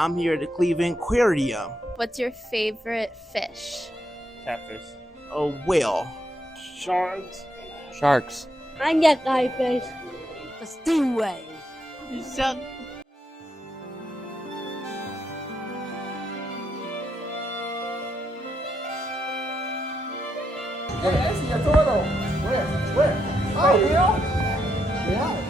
I'm here at the Cleveland Aquarium. What's your favorite fish? Catfish. A whale. Sharks. Sharks. Anyakai the stingray. Hey, I see a turtle. Where? Oh, here? Yeah.